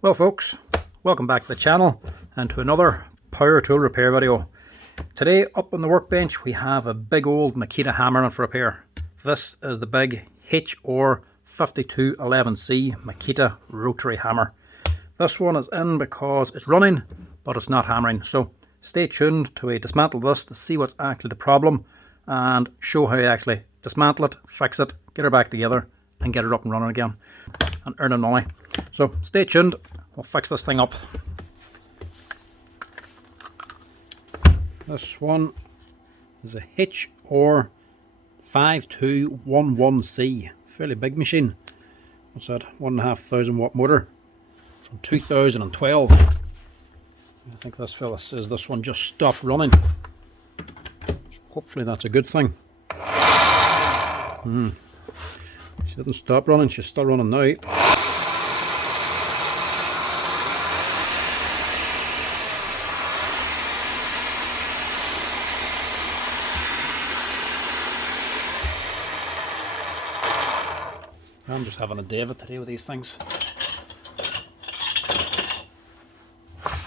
Well folks, welcome back to the channel and to another power tool repair video. Today up on the workbench we have a big old Makita hammer for repair. This is the big HR5211C Makita Rotary hammer. This one is in because it's running but it's not hammering, so stay tuned to dismantle this to see what's actually the problem and show how you actually dismantle it, fix it, get her back together and get it up and running again and earning money. So stay tuned, we'll fix this thing up. This one is a HR5211C, fairly big machine. What's that, 1,500 watt motor from 2012. I think this fella says this one just stopped running. Hopefully that's a good thing. She didn't stop running, she's still running now. I'm just having a day of it today with these things.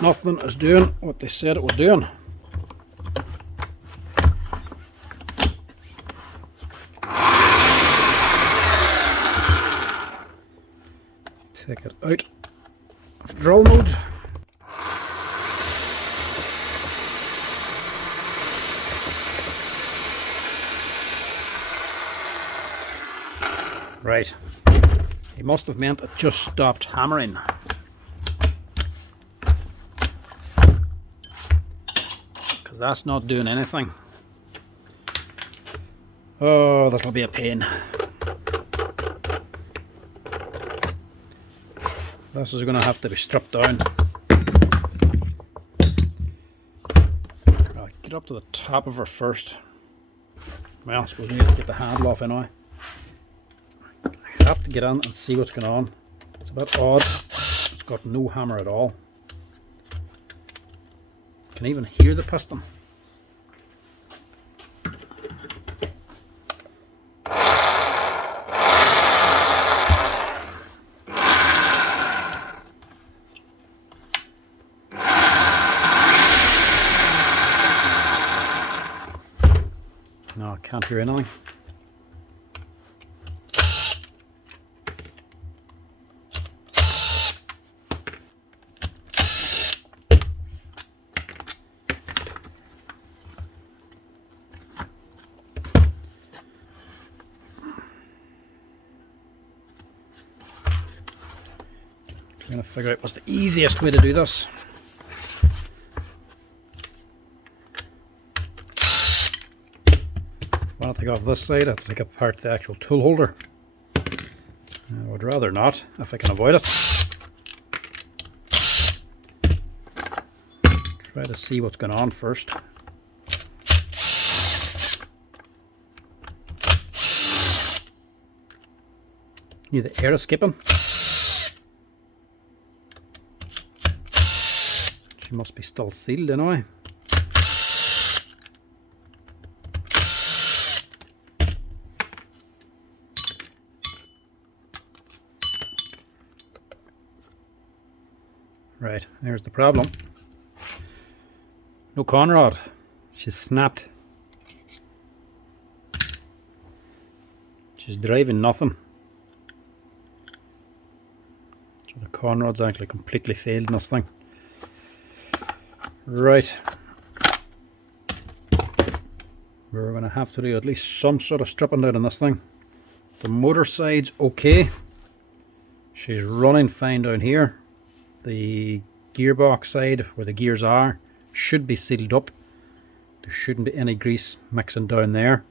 Nothing is doing what they said it was doing. Take it out of drill mode. Right, he must have meant it just stopped hammering. Because that's not doing anything. Oh, this will be a pain. This is going to have to be stripped down. I'll get up to the top of her first. Well, I suppose we need to get the handle off anyway. I have to get in and see what's going on. It's a bit odd. It's got no hammer at all. Can even hear the piston. No, I can't hear anything. I'm going to figure out what's the easiest way to do this. When I take off this side, I have to take apart the actual tool holder. I would rather not, if I can avoid it. Try to see what's going on first. Need the air escaping. She must be still sealed anyway. Right, there's the problem. No conrod. She's snapped. She's driving nothing. So the conrod's actually completely failed in this thing. Right. We're going to have to do at least some sort of stripping down on this thing. The motor side's okay. She's running fine down here. The gearbox side, where the gears are, should be sealed up. There shouldn't be any grease mixing down there.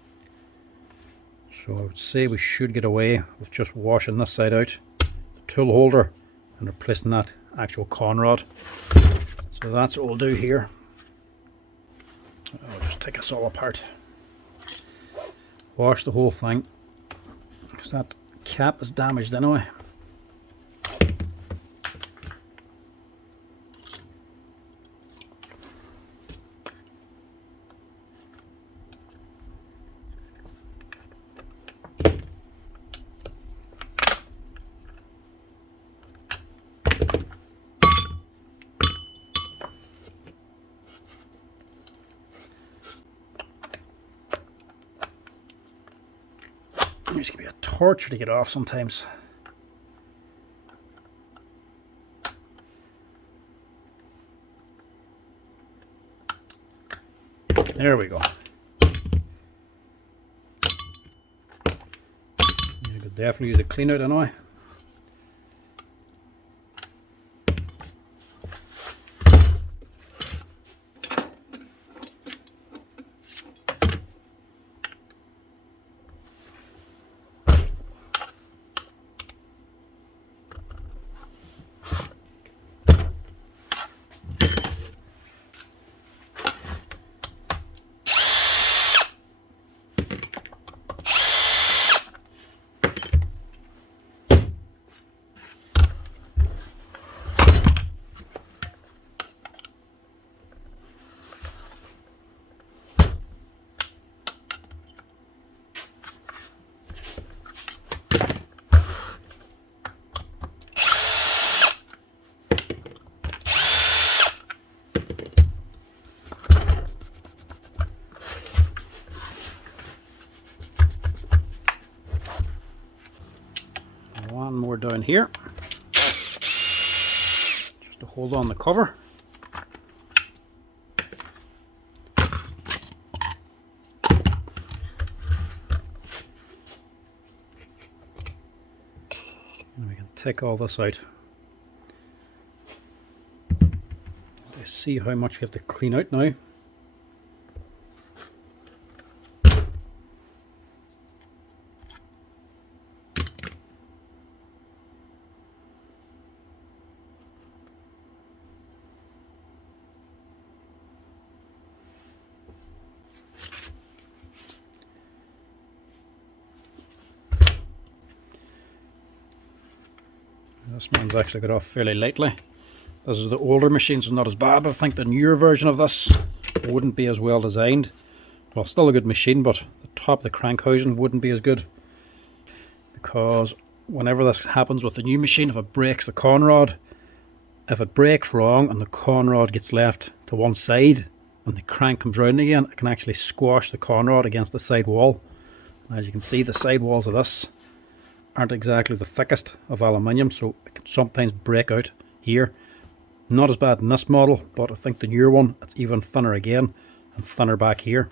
So I would say we should get away with just washing this side out, the tool holder, and replacing that actual conrod. So that's what we'll do here. I'll just take this all apart. Wash the whole thing, because that cap is damaged anyway. These can be a torture to get off sometimes. There we go. You could definitely use a clean out anyway. One more down here, just to hold on the cover. And we can take all this out. Let's see how much you have to clean out now. This one's actually got off fairly lightly. This is the older machine, so not as bad, but I think the newer version of this wouldn't be as well designed. Well, still a good machine, but the top of the crank housing wouldn't be as good. Because whenever this happens with the new machine, if it breaks the conrod, if it breaks wrong and the conrod gets left to one side and the crank comes round again, it can actually squash the conrod against the side wall. As you can see, the side walls of this aren't exactly the thickest of aluminium, so it can sometimes break out here. Not as bad in this model, but I think the newer one, it's even thinner again and thinner back here.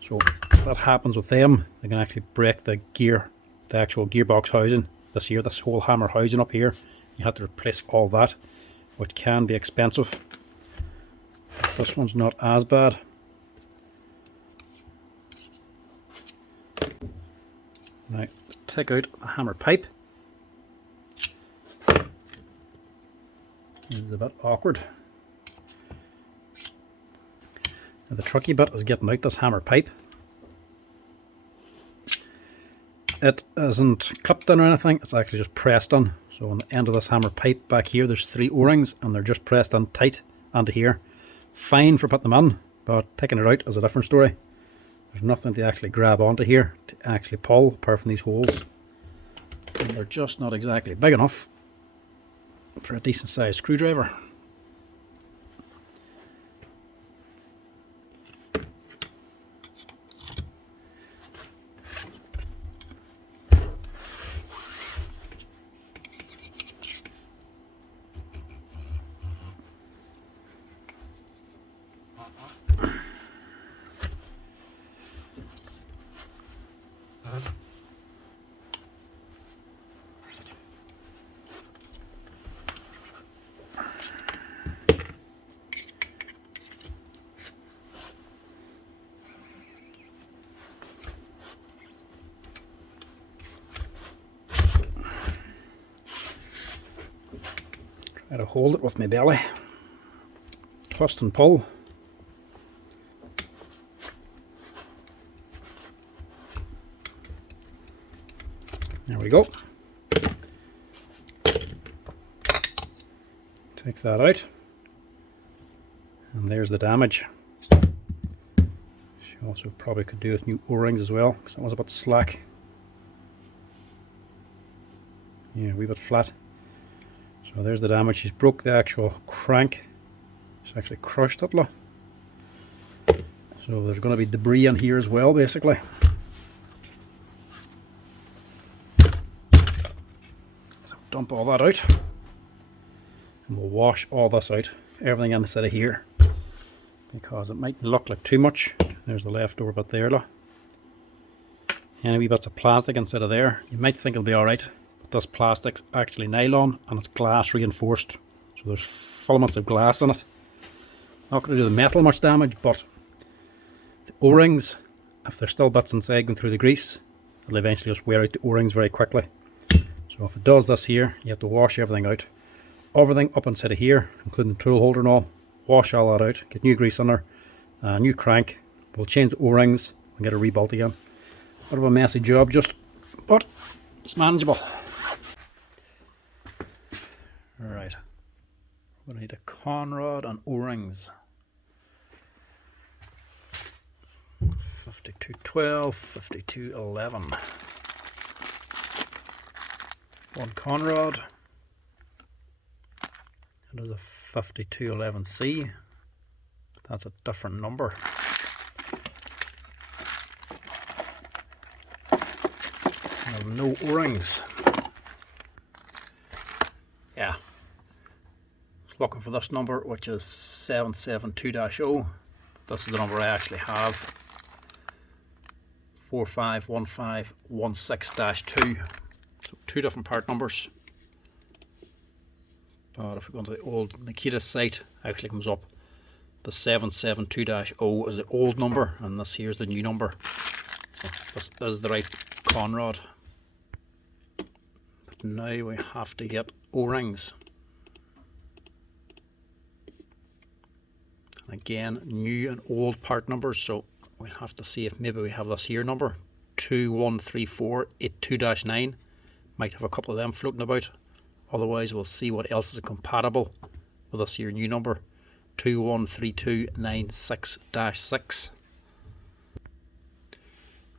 So if that happens with them, they can actually break the gear, the actual gearbox housing this whole hammer housing up here. You have to replace all that, which can be expensive. This one's not as bad. Now, take out the hammer pipe. This is a bit awkward. Now, the tricky bit is getting out this hammer pipe. It isn't clipped in or anything, it's actually just pressed in. So on the end of this hammer pipe back here, there's 3 O-rings and they're just pressed in tight onto here. Fine for putting them in, but taking it out is a different story. There's nothing to actually grab onto here to actually pull apart from these holes. And they're just not exactly big enough for a decent sized screwdriver. Try to hold it with my belly, twist and pull. There we go. Take that out, and there's the damage. She also probably could do with new O-rings as well, because that was a bit slack. Yeah, a wee bit flat. So there's the damage. She's broke the actual crank. She's actually crushed it. Look. So there's going to be debris in here as well, basically. dump all that out. And we'll wash all this out, everything inside of here, because it might look like too much. There's the leftover bit there, look. Any wee bits of plastic inside of there, you might think it'll be alright, but this plastic's actually nylon and it's glass reinforced, so there's filaments of glass in it. Not going to do the metal much damage, but the O-rings, if there's still bits inside going through the grease, it'll eventually just wear out the O-rings very quickly. So if it does this here, you have to wash everything out. Everything up inside of here, including the tool holder and all, wash all that out, get new grease in there, new crank, we'll change the O-rings and get it rebuilt again. Bit of a messy job just, but it's manageable. Right, we're going to need a conrod and O-rings. 5212, 5211. One conrod. It is a 5211C. That's a different number. I have no O-rings. Yeah. Looking for this number, which is 772-0. This is the number I actually have. 451516-2. So two different part numbers. But if we go into the old Makita site, it actually comes up the 772-0 is the old number, and this here is the new number. So this is the right conrod. But now we have to get O-rings. Again, new and old part numbers, so we'll have to see if maybe we have this here number 213482-9. Might have a couple of them floating about. Otherwise we'll see what else is compatible with this here new number 213296-6.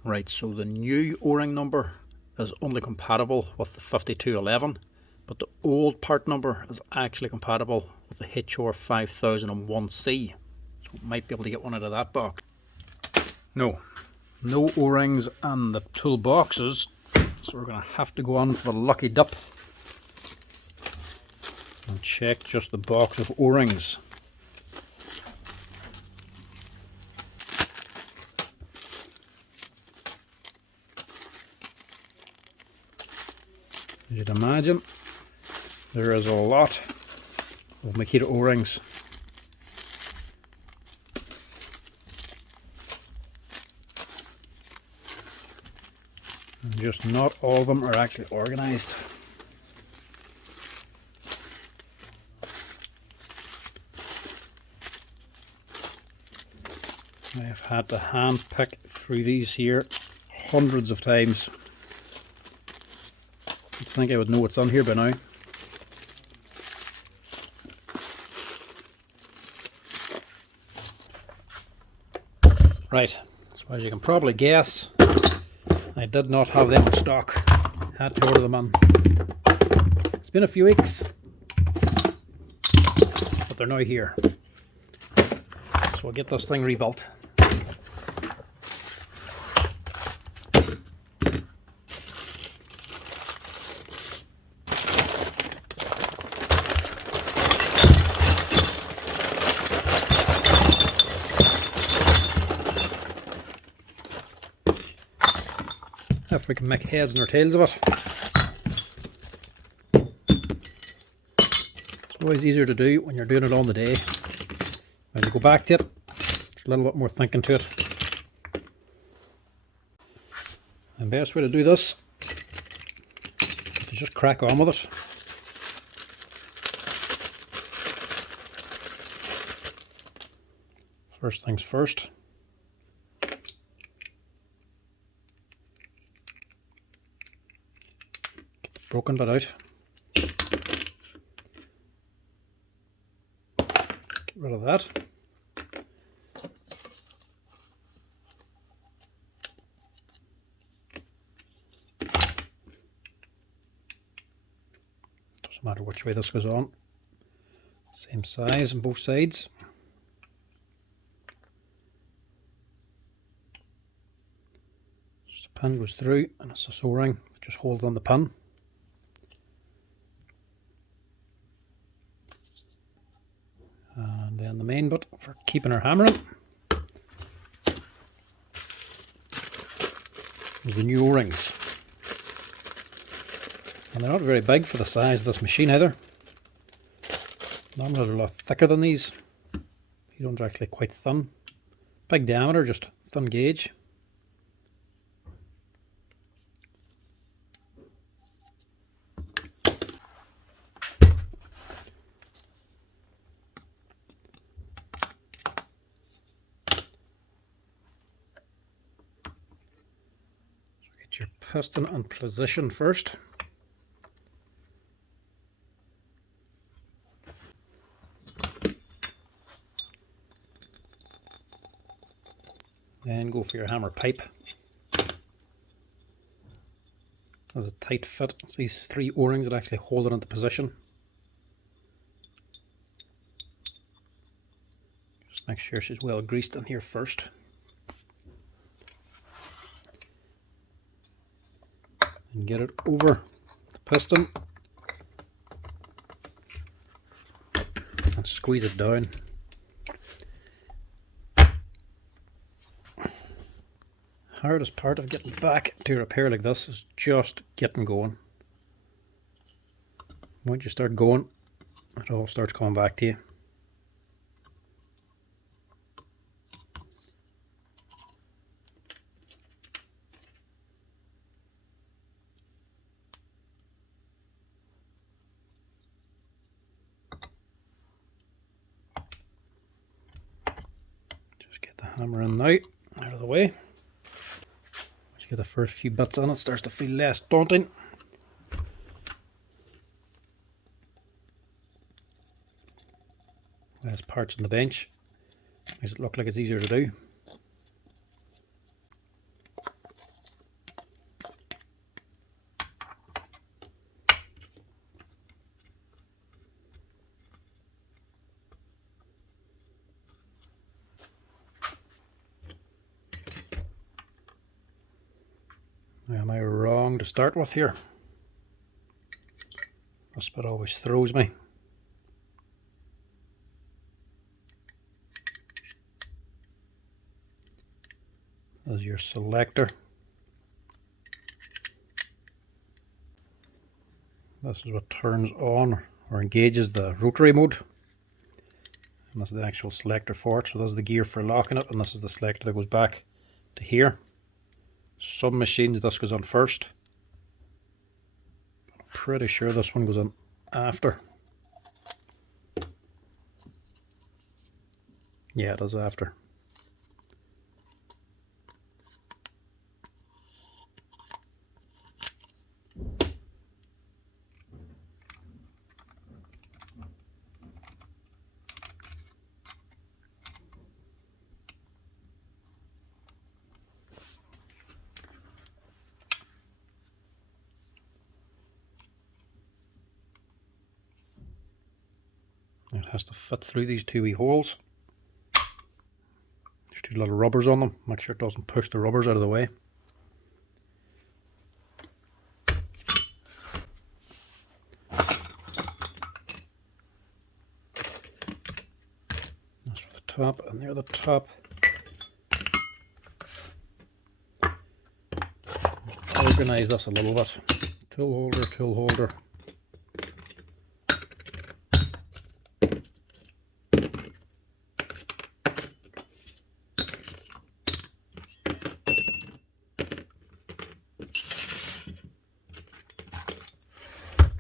Right, so the new O-ring number is only compatible with the 5211, but the old part number is actually compatible with the HR5211C. So we might be able to get one out of that box. No O-rings and the toolboxes, so we're going to have to go on for the lucky dip and check just the box of O-rings. As you'd imagine, there is a lot of Makita O-rings. And just not all of them are actually organised. I have had to hand pick through these here hundreds of times. I think I would know what's on here by now. Right, so as you can probably guess, I did not have them in stock. Had to order them in. It's been a few weeks, but they're now here. So we'll get this thing rebuilt. If we can make heads or tails of it. It's always easier to do when you're doing it on the day. When you go back to it, there's a little bit more thinking to it. And the best way to do this is to just crack on with it. First things first. Broken bit out. Get rid of that. Doesn't matter which way this goes on. Same size on both sides. So the pin goes through and it's a O-ring that just holds on the pin. then the main bit for keeping our hammer in. The new O-rings. And they're not very big for the size of this machine either. Normally they're a lot thicker than these. These ones are actually quite thin. Big diameter, just thin gauge. Get your piston in position first. Then go for your hammer pipe. There's a tight fit. It's these 3 O-rings that actually hold it into position. Just make sure she's well greased in here first. And get it over the piston. And squeeze it down. Hardest part of getting back to a repair like this is just getting going. Once you start going, it all starts coming back to you. Just get the hammer in now, out of the way. Once you get the first few bits on it, starts to feel less daunting. Less parts on the bench. Makes it look like it's easier to do. Now, am I wrong to start with here? This bit always throws me. There's your selector. This is what turns on or engages the rotary mode. And this is the actual selector for it. So this is the gear for locking it, and this is the selector that goes back to here. Some machines this goes on first. I'm pretty sure this one goes on after. Yeah, it is after. It has to fit through these 2 wee holes. There's 2 little rubbers on them. Make sure it doesn't push the rubbers out of the way. That's for the top, and near the top. Organize this a little bit. Tool holder, tool holder.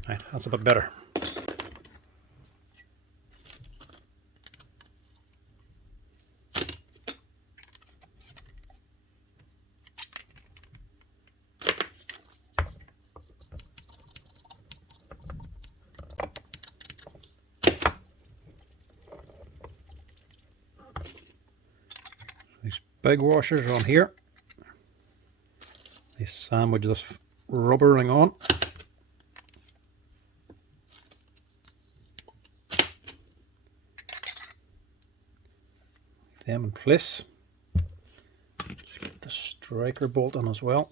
Right, that's a bit better. These big washers are on here. They sandwich this rubber ring on. Them in place. Just get the striker bolt on as well.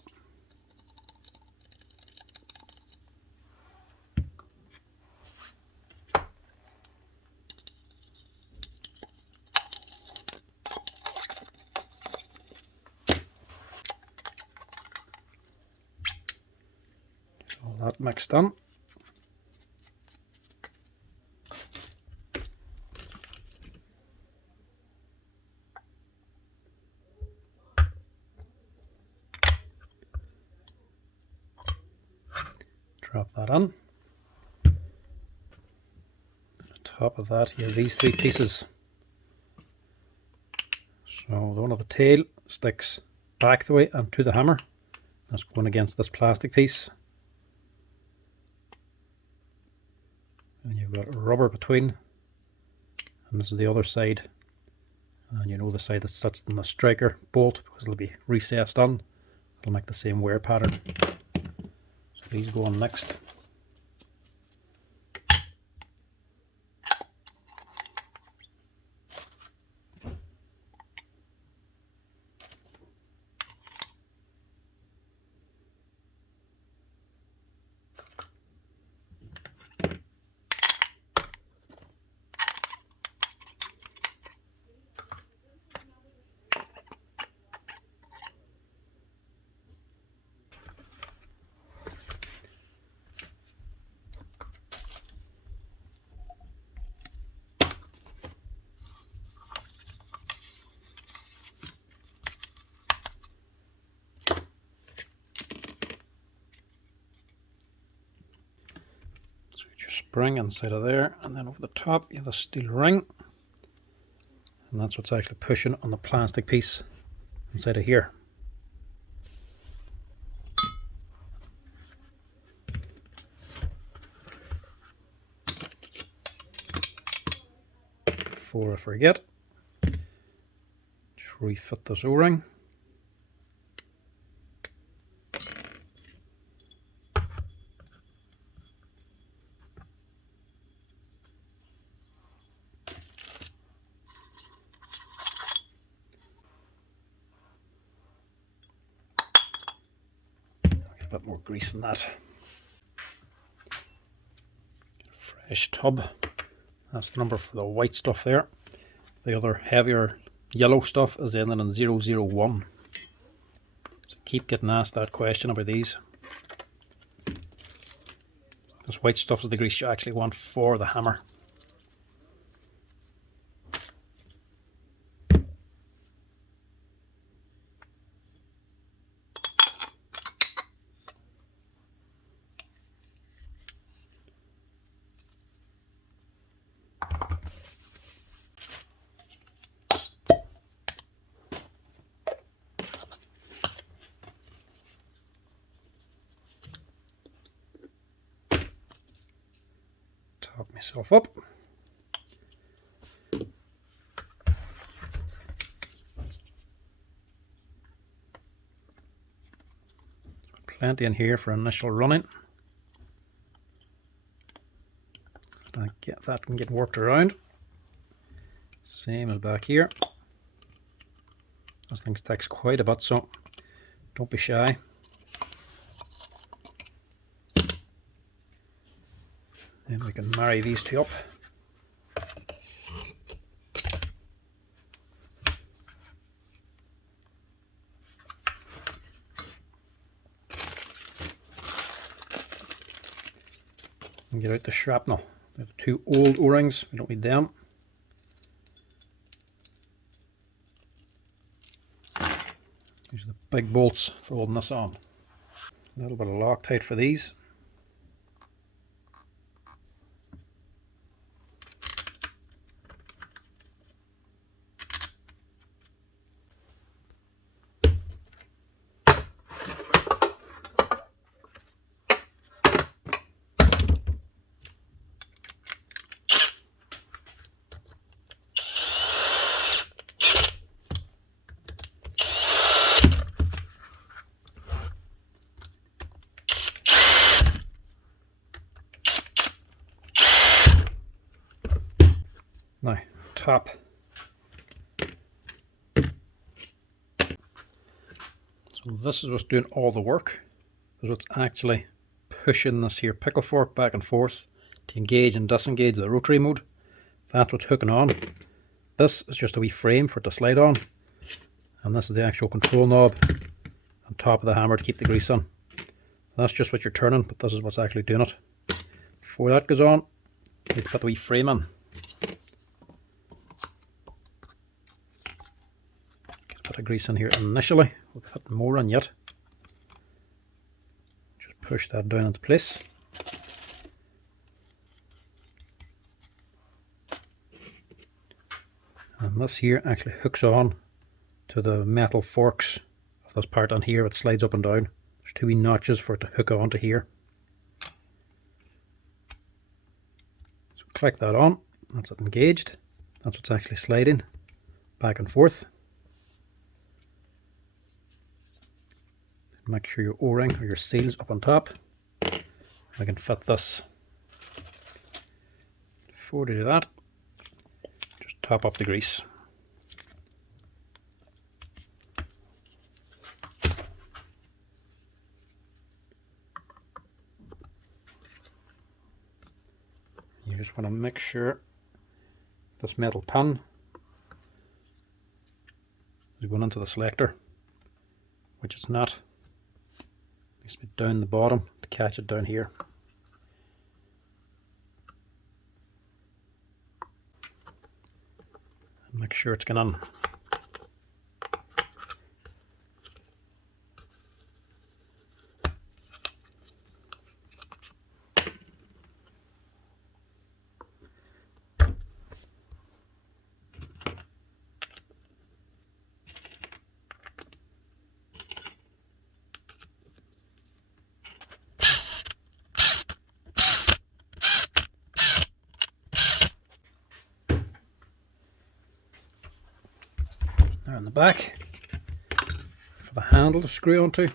mixed in. Drop that in. On top of that, you have these three pieces. So the one of the tail sticks back the way and to the hammer. That's going against this plastic piece. And you've got rubber between. And this is the other side. And you know the side that sits in the striker bolt, because it'll be recessed on. It'll make the same wear pattern. So these go on next. Spring inside of there, and then over the top you have a steel ring, and that's what's actually pushing on the plastic piece inside of here. Before I forget, just refit this O-ring. A bit more grease than that. Fresh tub. That's the number for the white stuff there. The other heavier yellow stuff is ending in 001. So keep getting asked that question about these. This white stuff is the grease you actually want for the hammer. Top myself up. Plenty in here for initial running. Get that can get worked around. Same as back here. This thing takes quite a bit, so don't be shy. Then we can marry these two up. And get out the shrapnel. They're the two old O-rings, we don't need them. These are the big bolts for holding this on. A little bit of Loctite for these. Now, top. So this is what's doing all the work. This is what's actually pushing this here pickle fork back and forth to engage and disengage the rotary mode. That's what's hooking on. This is just a wee frame for it to slide on. And this is the actual control knob on top of the hammer to keep the grease on. That's just what you're turning, but this is what's actually doing it. Before that goes on, you need to put the wee frame in. Get a bit of grease in here initially. We'll put more in yet. Just push that down into place. And this here actually hooks on to the metal forks of this part on here. It slides up and down. There's two wee notches for it to hook onto here. So click that on. That's it engaged. That's what's actually sliding back and forth. Make sure your O-ring or your seal's up on top. I can fit this. Before we do that, just top up the grease. You just want to make sure this metal pin is going into the selector, which it's not. It needs to be down the bottom to catch it down here. And make sure it's going in. Now on the back, for the handle to screw onto, you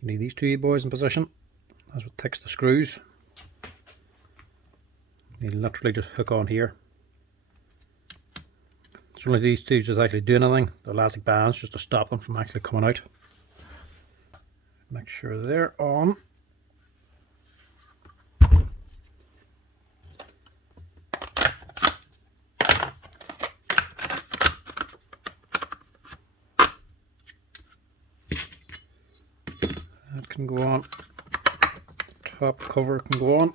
need these two boys in position. That's what takes the screws. You literally just hook on here. So only these two just actually do anything. The elastic bands just to stop them from actually coming out. Make sure they're on. That can go on. Top cover can go on.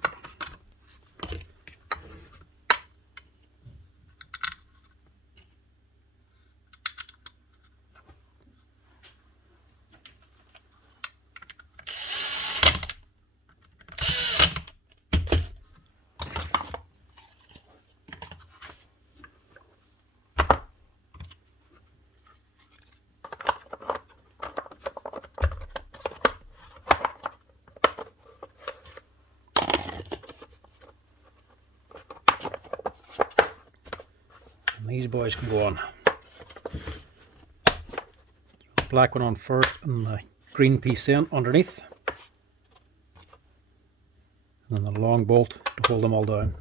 These boys can go on. The black one on first and the green piece in underneath. And then the long bolt to hold them all down.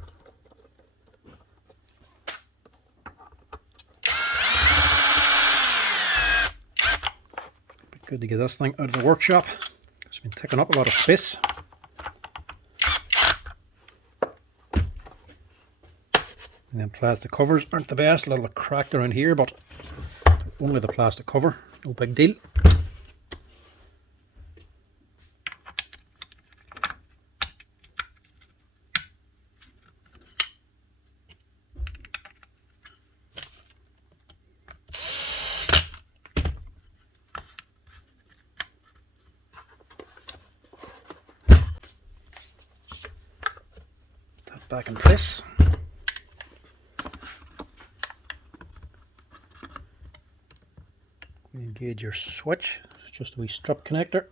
Be good to get this thing out of the workshop. It's been taking up a lot of space. And then plastic covers aren't the best, a little bit cracked around here, but only the plastic cover, no big deal. Put that back in place. Engage your switch. It's just a wee strip connector.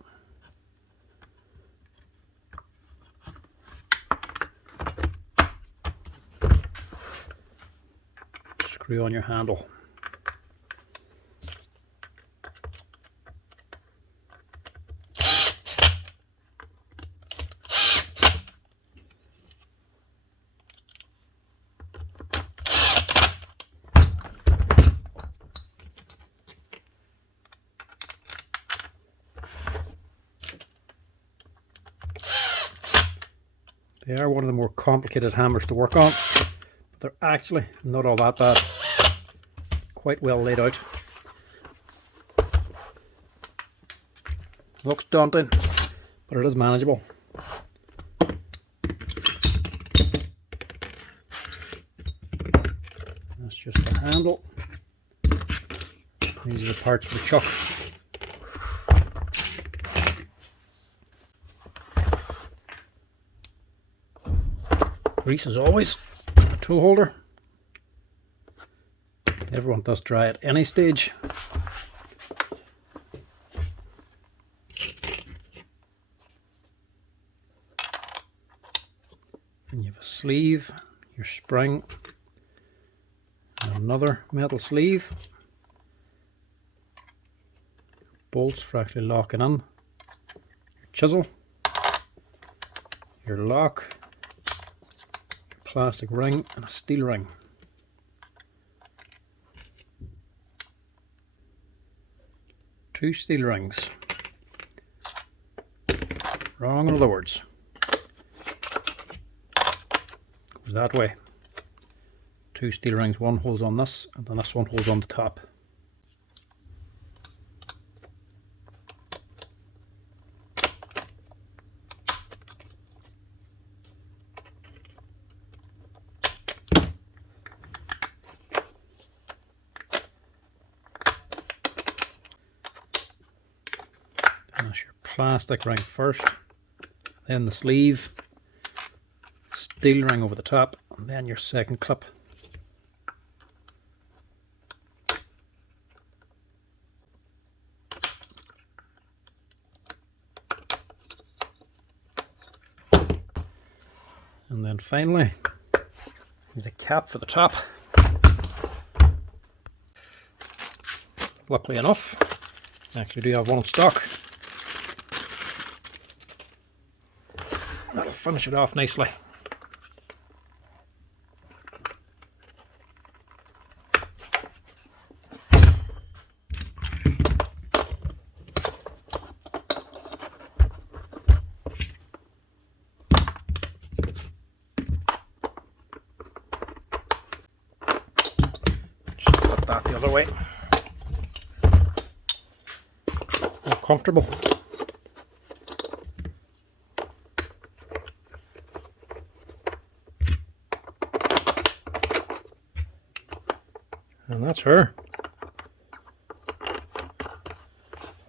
Screw on your handle. They are one of the more complicated hammers to work on, but they're actually not all that bad. Quite well laid out. Looks daunting, but it is manageable. That's just the handle. These are the parts for the chuck. Grease as always, a tool holder. Never want this dry at any stage. And you have a sleeve, your spring, and another metal sleeve. Bolts for actually locking in. Your chisel, your lock, your plastic ring, and a steel ring. Two steel rings. Wrong in other words. Goes that way. Two steel rings, one holds on this and then this one holds on the top. That's your plastic ring first, then the sleeve, steel ring over the top, and then your second clip. And then finally, need a cap for the top. Luckily enough, I actually do have one in stock. That'll finish it off nicely. Just put that the other way. More comfortable. And that's her.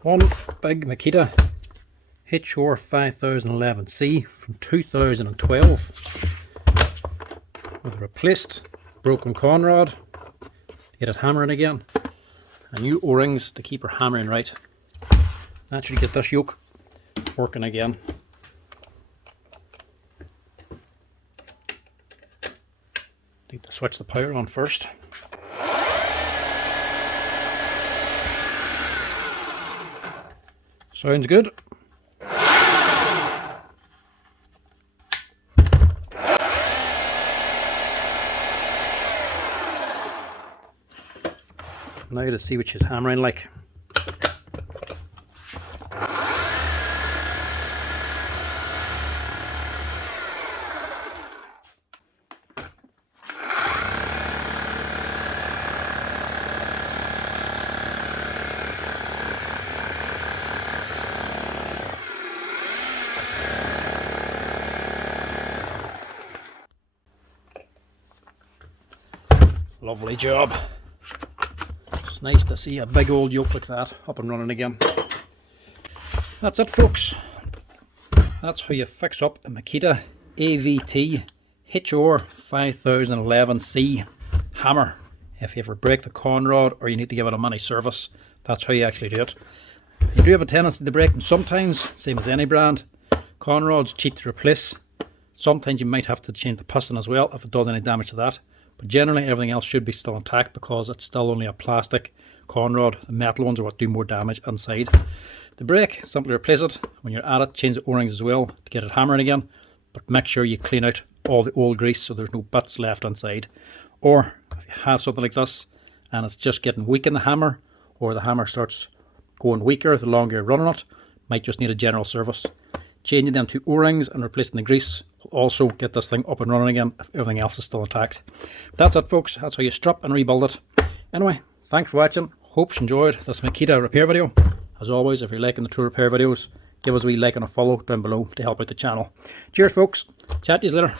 One big Makita HR5211C from 2012 with a replaced broken conrod to get it hammering again, and new O-rings to keep her hammering right. That should get this yoke working again. Need to switch the power on first. Sounds good. Now to see what she's hammering like. Lovely job. It's nice to see a big old yoke like that up and running again. That's it, folks. That's how you fix up a Makita AVT HR5211C Hammer. If you ever break the conrod or you need to give it a mini service, that's how you actually do it. You do have a tendency to break them sometimes, same as any brand. Conrod's cheap to replace. Sometimes you might have to change the piston as well if it does any damage to that. But generally everything else should be still intact because it's still only a plastic conrod. The metal ones are what do more damage inside. The brake, simply replace it. When you're at it, change the O-rings as well to get it hammering again. But make sure you clean out all the old grease so there's no bits left inside. Or if you have something like this and it's just getting weak in the hammer, or the hammer starts going weaker the longer you're running it, might just need a general service. Changing them to O-rings and replacing the grease will also get this thing up and running again if everything else is still intact. That's it, folks. That's how you strip and rebuild it. Anyway, thanks for watching. Hope you enjoyed this Makita repair video, As always, if you're liking the tool repair videos, give us a wee like and a follow down below to help out the channel. Cheers folks, chat to you later.